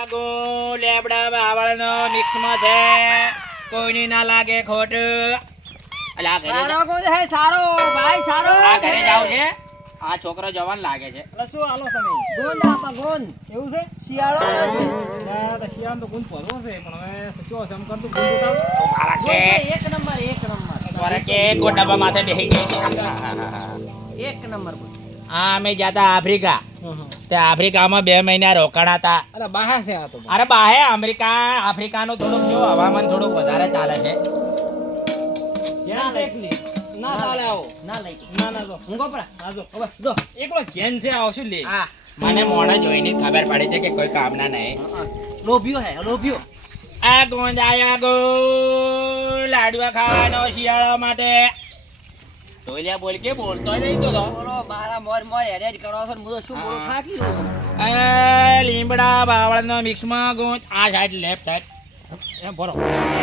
આગો લેબડા બાવળનો મિક્સમાં છે કોઈની ના લાગે ખોટ અલા ઘરે સારો કોણ છે સારો ભાઈ સારો આ ઘરે જાવ છે આ છોકરો જવાન લાગે છે એટલે શું હાલો તમે ગોંદ આપા ગોંદ એવું છે શિયાળો આવે છે ના તો શિયાળામાં તો ગુંદ પડવો છે પણ હવે શું હશે એમ કરતું ગુંદ ઉતાવ તો મારા કે એક નંબર મારા કે કોઈ ડબ્બા માથે બેસી ગઈ એક નંબર આ અમે જતા આફ્રિકા તે આફ્રિકામાં 2 મહિના રોકાણા હતા અરે બહાર છે આ તો અરે બાહે આફ્રિકાનું થોડુંક જો હવામાન થોડુંક વધારે ચાલે છે જ્યાં એકલી ના ચાલે આવો ના લઈ ના ના જો હું ગોપરા આ જો હવે જો એકલો જેન છે આવો શું લે હા મને મોણે જોઈને ખબર પડી છે કે કોઈ કામના નહીં લોભ્યો હે લોભ્યો આ ગોંજાયા ગો લાડવા ખાવાનો શિયાળા માટે ટોલિયા બોલ કે બોલતો નહીં તો બોલો મારા મોર મોર હેડેજ કરો છો ને હું તો શું બોલું થાકી રહ્યો છું એ લીમડા બાવળનો મિક્સમાં ગોંજ આ સાઈડ લેફ્ટ સાઈડ એમ ભરો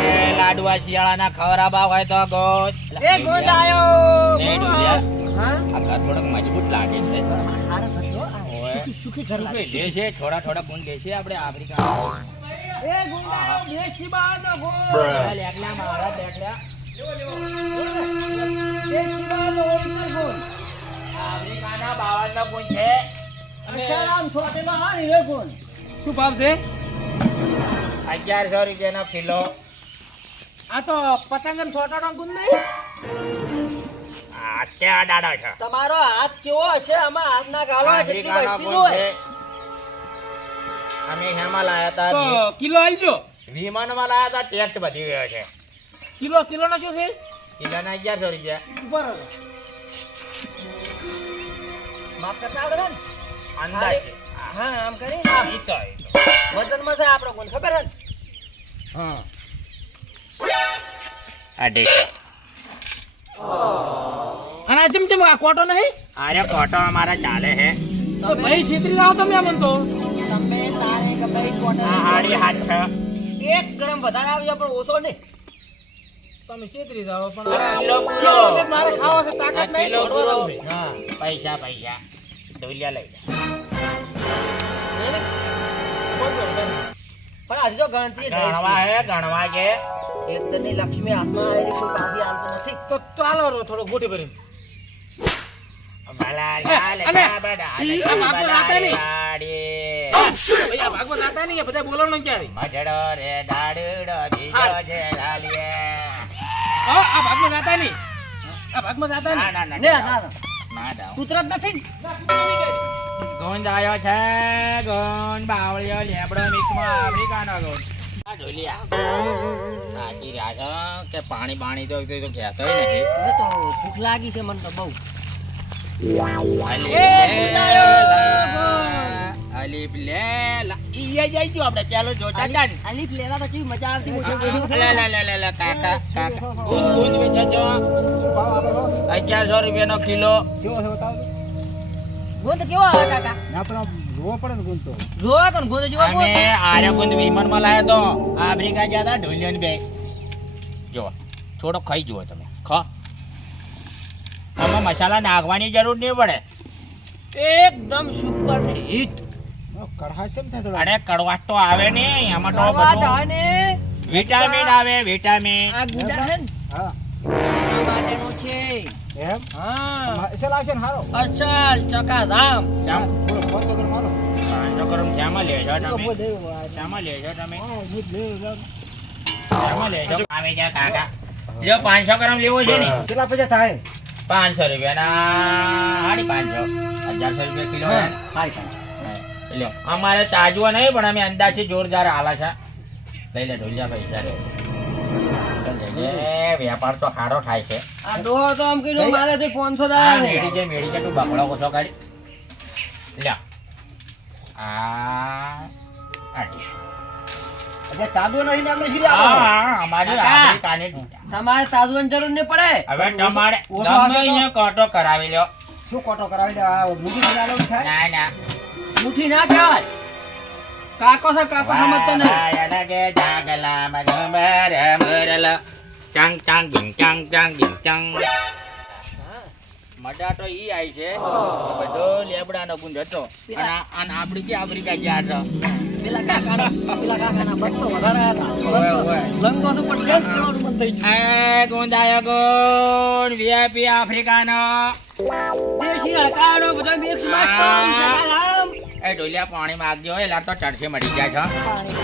એ લાડવા શિયાળાના ખવરાબા હોય તો ગોંજ એ ગોંદ આયો એ ડોલિયા હા આ ઘર થોડોક મજબૂત લાગે છે હારે ભરજો ઓય. સુખી સુખી ઘર લાગે લે છે થોડા ગુણ લે છે આપણે આફ્રિકા એ ગોંદ આયો દેશી બાનો ગોંદ લેકલા મારા લેકલા દેશી બાનો ઓરિજિનલ ગોંદ આફ્રિકાના બાવળનો ગુણ છે અચ્છા આમ છોટેલો હારી રે ગોંદ શું ભાવ છે 1100 રૂપિયાનો કિલો આ તો પતંગન છોટાનો ગુંદ નહીં આ ત્યાં દાડો છે તમારો હાથ કેવો હશે આમાં હાથ ના ગાલો જેટલી આફ્રિકાનો વસ્તી ગુણ હોય છે અમે હેમાં લાયા હતા તો કિલો આલજો વિમાનમાં લાયા હતા ટેક્સ વધી ગયો છે કિલો નો શું છે કિલોના 1100 રૂપિયા ઉપર માફ કરતા આવડે છે ને અંદાજ છે હા આમ કરી ઈ તો વજન માં છે આપણો કોણ ખબર છે ને? હા અઢીસો અને આ ચમચમ આ કોટો નહીં અરે ફોટો અમારા ચાલે છે તો ભાઈ છેતરી લાવો તમે આમ તો તમે તારે કે ભાઈ કોટન આ હાડી હાથ છે એક ગરમ વધારે આવજો પણ ઓછો નહીં તમે છેતરી જાઓ પણ આ કિલો પૂરો. મારે ખાવા છે તાકાત આ નહીં કિલો પૂરો. છોડવાનું છે. હા પૈસા ઢોલિયા લઈ લે પણ હજી તો ગણતરી ગણવા હે ગણવા કે એકદમની લક્ષ્મી હાથમાં આવેલી કોઈ પાછી આવતો નથી તો ચાલો રો થોડો ગોઠી ભરીને ભલા અને લાલ આ ભાગમાં નાતા નહીં. લાડી ભાઈ આ ભાગમાં જાતા નહીં બધા બોલવાનું ક્યારે મજડો રે ડાડડો બીજો છે લાલીએ હા આ ભાગમાં જાતા નહીં આ ભાગમાં જાતા ના નહીં ના ને ના ના ના દાવ કૂતરા જ નથી ને? ગોંદ આવ્યો છે ગોંદ બાવળિયો લેબડો મિક્સમાં આફ્રિકાનો ગોંદ આ ઢોલિયા સાચી રહ્યા છે કે પાણી બાણી તો કહેતોય નથી હવે તો ભૂખ લાગી છે મને તો બહુ અલીફ લેલા ઈ જઈ ગયો આપણે ચાલો જોતા તા ને અલીફ લેવા પછી મજા આવતી મોટી લે કાકા ગુંદ વેચે છો 1100 રૂપિયાનો કિલો ગોંદ કેવો આવે કાકા જોવા કોણ ગોંદ જોવા અમે આર્ય ગુંદ વિમાનમાં લાયો તો આફ્રિકા ગયા હતા ઢોલિયાની બે જો થોડો ખાઈ જુઓ તમે ખા આમાં મસાલા નાખવાની જરૂર નહીં પડે એકદમ સુપર હિટ અરે કડવાટ તો આવે ને આમાં તો કરવા બધું જાને વિટામિન આવે વિટામિન આ ગુડા છે ને આ માટેનો છે એમ હા એસેલ આવશે ને હારો અચલ ચકાધામ જામ થોડો 500 ગ્રામ હાલો 500 ગ્રામ શામાં લેજો તમે શામાં લેજો તમે શામાં લેજો આવે જા કાકા લ્યો 500 ગ્રામ લેવો છે ને કેટલા પૈસા થાય 500 રૂપિયાના 550 1100 રૂપિયા કિલો હે લ્યો અમારે તાજવા નહીં પણ અમે અંદાજે જોરદાર આલા છે લઈ લે ઢોલિયા પૈસા લે વેપાર તો સારો થાય છે આ ડોહો તો આમ કીધું મારે તો 500 આ દાડા મેડી છે તું બકડો કોસો કાઢી લ્યો આ આટી એટલે તાદો નહીં ને અમને શીરી હા આપો હા અમારી કાકા. આફ્રિકાની દૂધ. તમારે તાજવાની જરૂર નહીં પડે હવે તમારે ઓછો આવશે તો? ગમે અહીંયા કોટો કરાવી લ્યો શું કોટો કરાવી દે આ મૂડી બનાલો થાય ના ના મુઠ્ઠી ના કહેવાય કાકો છે કાકો સમજતો નહીં વાયા લગે જાગલા મજબર મરલ ચાંગ ચાંગ ગિંગ ચાંગ ચાંગ ગિંગ ચાંગ મજા તો ઈ આવી છે બધો લેબડાનો ગુંદ હતો અને આપડી જે આફ્રિકા ગયા છો પેલા કાકાના બસો વધારે હતા. ઓય, ઓય. લંગોનું પણ ટેસ્ટ કરવાનું મન થઈ ગયું. એ ગુણ આયો ગુણ વીઆઈપી આફ્રિકાનો. દેશી હડકાનો બધો મિક્સ મસ્ત જલારામ. એ ઢોલિયા પાણી માંગજો એટલે તો ચડશે મળી જાય છે પાણી.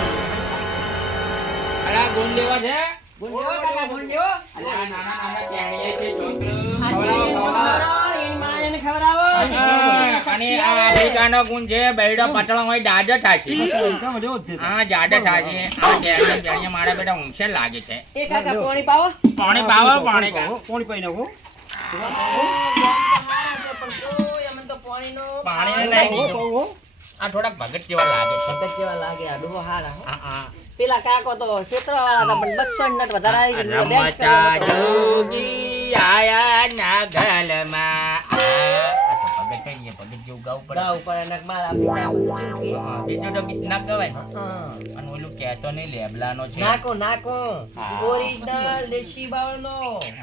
અલા ગુણ લેવા છે ગુણ લેવો કાકા, ગુણ લેવો. અલા નાના નાના કેણીએ છે છોકરો આજે એની માને ખવડાવો. અને આ આફ્રિકાનો ગુણ છે બેડો પટળો હોય દાડો થાશે કામ જેવો જ છે. હા જાડો થાશે આ કેણીએ કેણીએ મારા બેટા ઊંચે લાગે છે એ કાકા પાણી પાવો. પાણી પાવો પાણી પાવો, પાણી પાઈ નાખો. પાણી નહીં કીધું. આ થોડાક ભગત જેવા લાગે છે ભગત જેવા લાગે આ ડોહો હારા હો. હા હા પેલા કાકો તો ક્ષેત્રવાળા હતા પણ 200 નટ વધારે આવી ગયું. dance રમતા કરવા તો. જોગી આયા નાગલમાં આ તો ભગત કઈ ગયા ભગત જેવું ગાવું પડે ગા ઉપર એને માર આપી દીધું. હા, બીજું તો ગીત ના ગવાય હા. અને ઓલું કહેતો નહીં લેબલાનો છે નાકો નાકો હા. ઓરિજિનલ દેશી બાવળનો.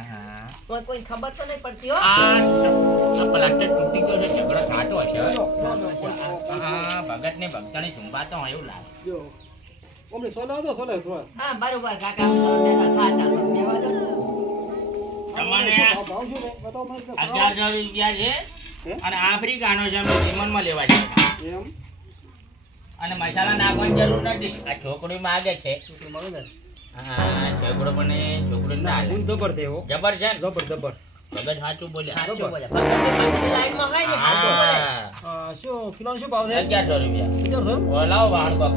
હા. કોઈ ખબર તો નહીં પડતી હો. આ પ્લાસ્ટર તૂટી ગયો છે ઝઘડો સાચો હશે હા ભગત ને ભક્તની ઝુંબા તો એવું લાગે જો. ઓમણે સોલો હતો, સોલે સોલે. હા બરોબર કાકા હું તો બેઠા થા ચાલો બેવા દો. તમને ભાવ શું છે? બતાવો મને. 11,000 રૂપિયા છે હે? અને આફ્રિકાનો છે અમે જીવનમાં લેવા છે એમ. અને મસાલા નાખવાની જરૂર નથી આ છોકરી માગે છે છોકરી મળું ને. હા છોકરો પણ છોકરો ના હાલે. ગુણ જબર છે હો. જબર છે ને? જબર જબર. ભગત સાચું બોલ્યા સાચું બોલે. ભગતની લાઈનમાં હોય ને સાચું બોલે. હા. શું કિલોનો શું ભાવ છે? 11,000 રૂપિયા વિચાર છો? ઓ લાવો વાહણ કોક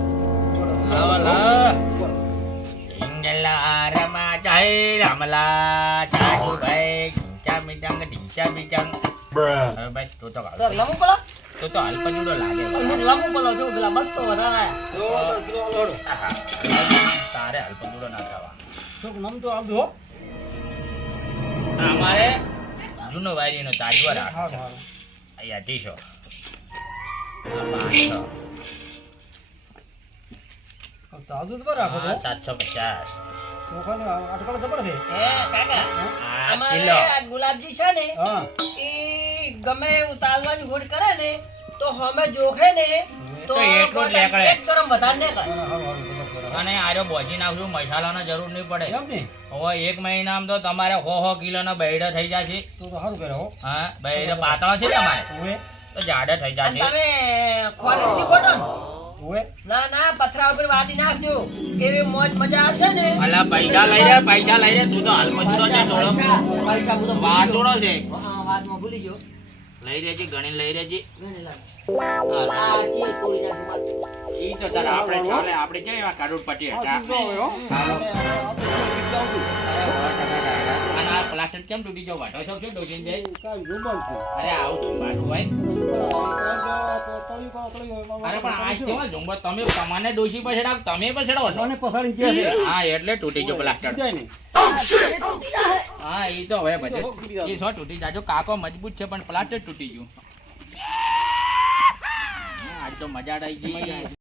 લાવો લાવો ઇંગલા રમા જય રમલા ચાચુભાઈ ઢીંચા મીચંગ ઢીંચા મીચંગ હવે બસ તું તો તો લમુ બોલો. તું તો હલપજુડો લાગે હું લમુ બોલો છું પેલા 200 વધારે આયા. જો, કિલો લોડો. આહા. તારે હલપજુડો ના થવા શું નામ તો આવજો હો. અમારે જૂનો વાયરીનો તાજવા રાખે હારું, છે હારું. અહીંયા 200 આ 500 તાજું જ રાખો આ તો. 750 ચોખાને અટકળો જબર છે. હે કાકા આ અમારે કિલો આ ગુલાબજી છે ને હા. એ ગમે ઉતારવાની હોડ કરે ને તો હમે જોખે ને તો તો એટલું જ નીકળે. એક ગરમ વધારે નીકળે. હારું, હારું, જબર છે. અને આર્યો બોજી નાખશું મસાલાની જરૂર નહીં પડે એમ ને? હવે 1 મહિનામાં તો તમારે 100 કિલોનો બૈડો થઈ જશે તો સારું કરે હો. હા બૈડો પાતળો છે તમારે ઓવે, તો જાડો થઈ અને જશે તમે ખોટથી ખોટો ને ઓવે. ના ના પથરા ઉપર વાટી નાખજો કેવી મોજ મજા આવશે ને. અલા પૈસા લઈ રે તું તો હાલ મજૂરો છે થોડો પૈસા બધો વાતોડો છે હા વાતમાં ભૂલી ગયો. લઈ રહેજે ગણી લઈ રહેજે ગણેલા છે. હા, આ ચીજ પૂરી નાખું બાદ. ઈ તો તારે આપણે ચાલે આપણે છે એવા કરોડપતિ હતા આ શું હવે હો? અને આ પ્લાસ્ટર કેમ તૂટી ગયો વાટો છો કે ડોજીને જાય કાંઈ જુબાન છે. અરે આવું ઝુંબાટું હોય તળિયું અરે પણ આ કેવા ઝુંબા તમે તમારે ડોશી પછડાવ તમે પછડાવો છો મને પસાડીને જ્યાં છે. હા એટલે તૂટી ગયો પ્લાસ્ટર જાય ને. હા એ તો હવે બધે એ સો તૂટી જાજો કાકો મજબૂત છે પણ પ્લાસ્ટર તૂટી ગયું હા, આજ તો મજા આવી ગઈ